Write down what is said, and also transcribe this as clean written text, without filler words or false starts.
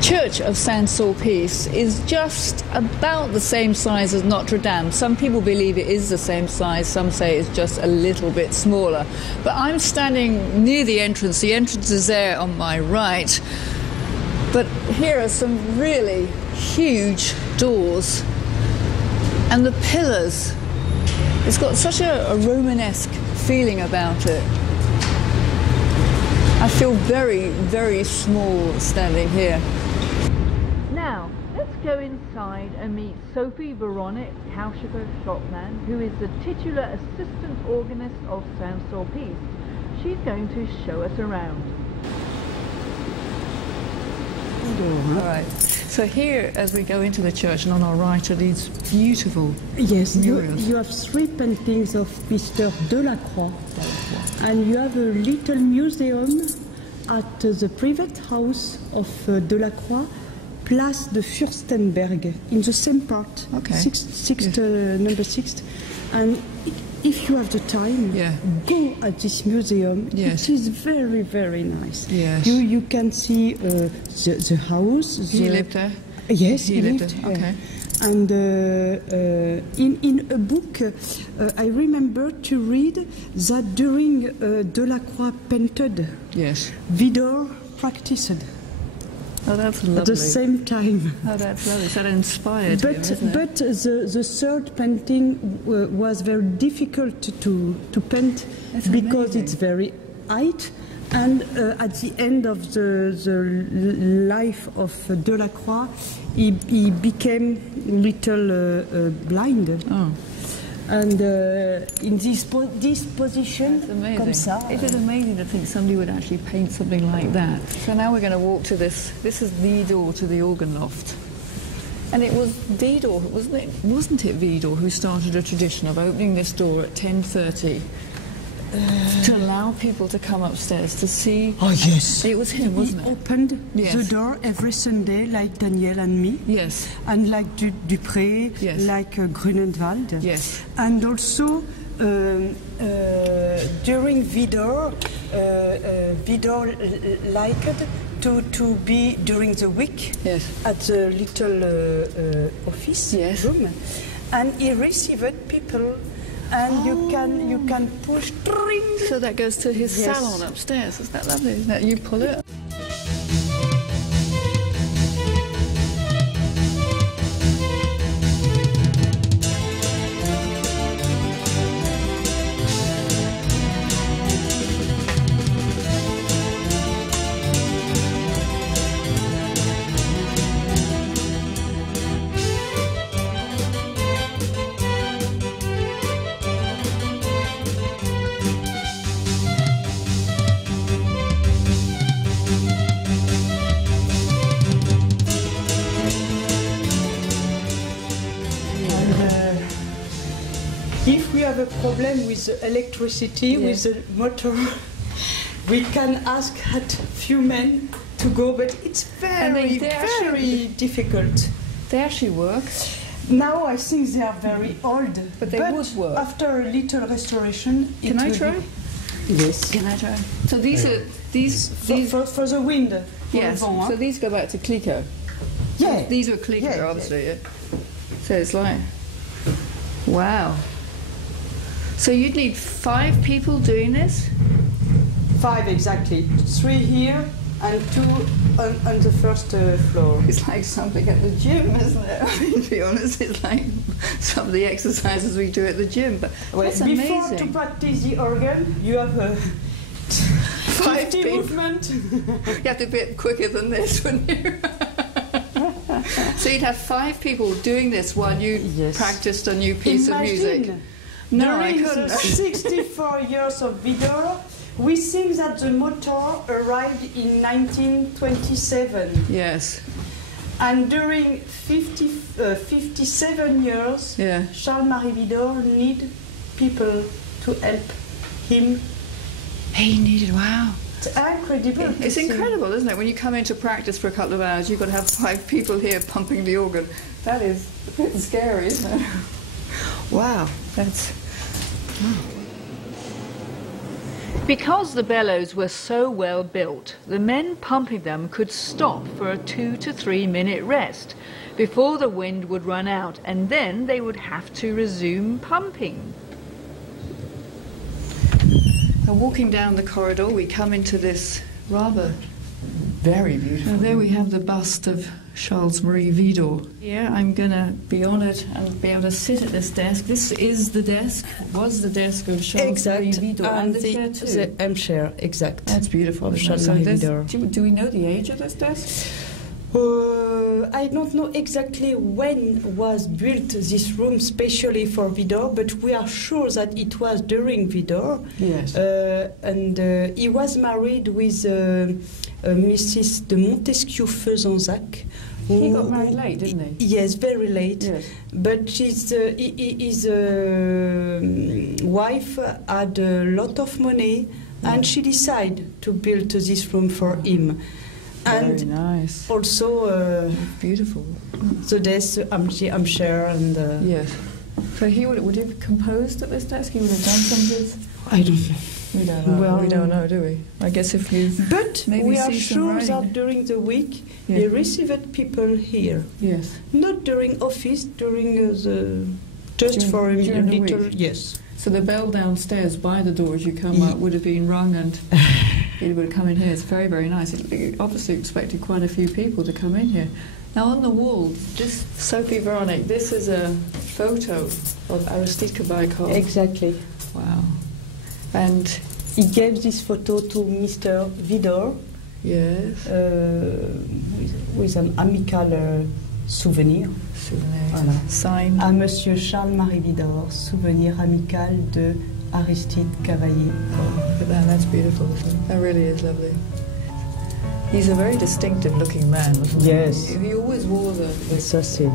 Church of Saint-Sulpice is just about the same size as Notre Dame. Some people believe it is the same size, some say it's just a little bit smaller. But I'm standing near the entrance. The entrance is there on my right. But here are some really huge doors. And the pillars, it's got such a Romanesque feeling about it. I feel very, very small standing here. Now, let's go inside and meet Sophie Veronique Kauschker-Schopman, who is the titular assistant organist of Saint-Sulpice. She's going to show us around. All right. So here, as we go into the church, and on our right are these beautiful murals. You have three paintings of Mr. Delacroix, and you have a little museum at the private house of Delacroix, Place de Fürstenberg, in the same part, okay. number 6. And if you have the time, go at this museum. Yes. It is very, very nice. Yes. You can see the house. He lived there? Yes, he lived there. there. Okay. And in a book, I remember to read that during Delacroix painted, Vidor practiced. Oh, that's lovely. At the same time. Oh, that's lovely. So that inspired him, isn't it? But the third painting was very difficult to paint because it's very height. And at the end of the life of Delacroix, he became little blind. Oh. And in this position, comme ça. It is amazing to think somebody would actually paint something like that. So now we're going to walk to this. This is the door to the organ loft. And it was Vidor, wasn't it Vidor who started a tradition of opening this door at 10:30 to allow people to come upstairs to see? Oh, yes. It was him, wasn't it? He opened the door every Sunday, like Daniel and me. Yes. And like Dupré, like Grunenwald. Yes. And also during Vidor, Vidor liked to be during the week at the little office room. And he received people. And you can push. So that goes to his salon upstairs. Isn't that lovely? Isn't that? You pull it. If we have a problem with the electricity, with the motor, we can ask a few men to go, but it's very difficult. They actually work. Now I think they are very old, but they would work. After a little restoration, can I try? Yes. Can I try? So these are for the wind. Yes. So these go back to Clicquot. Yeah. These were Clicquot, obviously. Yeah. So it's like, wow. So you'd need 5 people doing this? 5 exactly. 3 here and 2 on the first floor. It's like something at the gym, isn't it? I mean, to be honest, it's like some of the exercises we do at the gym. But that's amazing. Before to practice the organ, you have 5 movement. You have to be a bit quicker than this, wouldn't you? So you'd have 5 people doing this while you practiced a new piece of music. No, I couldn't. 64 years of Vidor, we think that the motor arrived in 1927. Yes. And during 57 years, Charles-Marie Vidor needed people to help him. He needed, wow. It's incredible. It's incredible, isn't it? When you come in to practice for a couple of hours, you've got to have 5 people here pumping the organ. That is a bit scary, isn't it? Wow, that's... Because the bellows were so well built, the men pumping them could stop for a 2 to 3 minute rest before the wind would run out, and then they would have to resume pumping. Now, walking down the corridor, we come into this rather very beautiful. Now, there we have the bust of Charles Marie Widor. Here, I'm going to be honoured and be able to sit at this desk. This is the desk, was the desk of Charles Marie Widor. And the armchair, exact. That's beautiful. Charles Marie Widor. Do we know the age of this desk? I don't know exactly when was built this room specially for Widor, but we are sure that it was during Widor. Yes. And he was married with Mrs. de Montesquieu Fezensac. He got married late, didn't he? Yes, very late. Yes. But his wife had a lot of money, and she decided to build this room for him. Very nice. Also, beautiful. The desk, armchair, and yes. So he would have composed at this desk. He would have done some of his. I don't know. We don't know. Well, we don't know, do we? I guess if you. But maybe we are see sure some that during the week he received people here. Yes. Not during office, during for a little. Week. Yes. So the bell downstairs by the door as you come up would have been rung, and it would come in here. It's very, very nice. It obviously expected quite a few people to come in here. Now on the wall, this Sophie Veronique, this is a photo of Aristide Baikal. Exactly. Wow. And he gave this photo to Mr. Widor. Yes. With an amical souvenir. Voilà. Signed. À Monsieur Charles-Marie Widor, souvenir amical de Aristide Cavaillé. Look at that, that's beautiful. That really is lovely. He's a very distinctive looking man, wasn't he? Yes. He always wore the saucy.